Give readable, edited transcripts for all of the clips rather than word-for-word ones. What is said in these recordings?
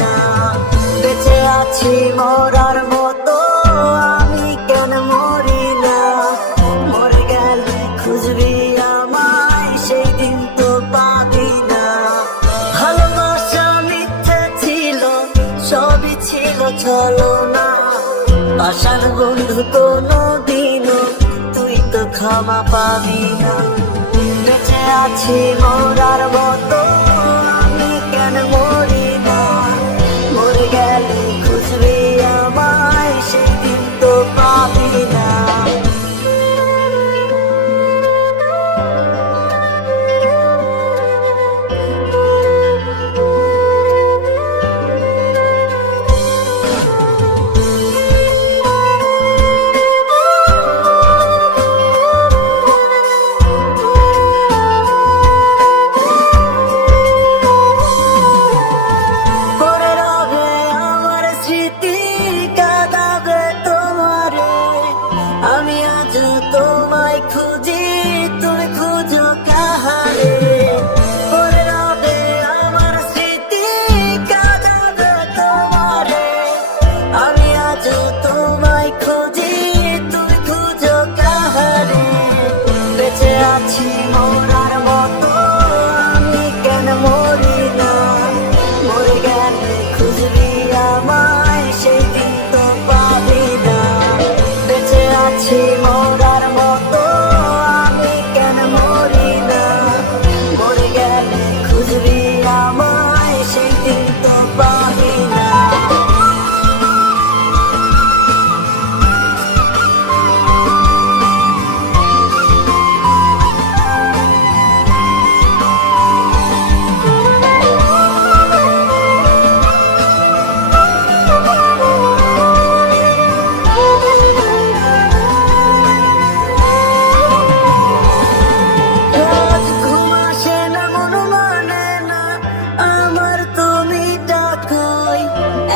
না। বেঁচে আছি মরার মতো, আমি কেন মরি না? মরে গেলে খুঁজবি আমায়, সেই দিন তো পাবি না। ভালোবাসা মিথ্যে ছিল, সবই ছিল ছলনা। আশার বন্ধু কোনো দিনও তুই তো ক্ষমা পাবি না। বেঁচে আছি মরার মতো, আমি কেন মরি না? মরে গেলে খুঁজবি আমায়, সেই দিন তো পাবি না। আমি আজ তোমায় খুঁজি, তুমি খুঁজো কাহারে? পরে রবে আমার স্মৃতি, কাঁদাবে তোমারে। আমি আজ তোমায় খুঁজি, তুমি খুঁজো কাহারে? বেঁচে আছি মরার মতো, আমি কেন মরি না? মরে গেলে খুঁজবি আমায়, সেই দিন তো পাবি না। বেঁচে আছি মরার মতো, আমি কেন মরি না? মরে গেলে খুঁজবি আমায়, সেই দিন তো পাবি না।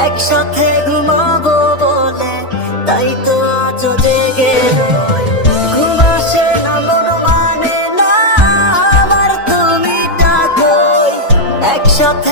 একসাথে ঘুমাবো বলে তাই তো আজ জেগে রই। ঘুম আসে না, মন মানে না, আমার তুমি ডাকোই। একসাথে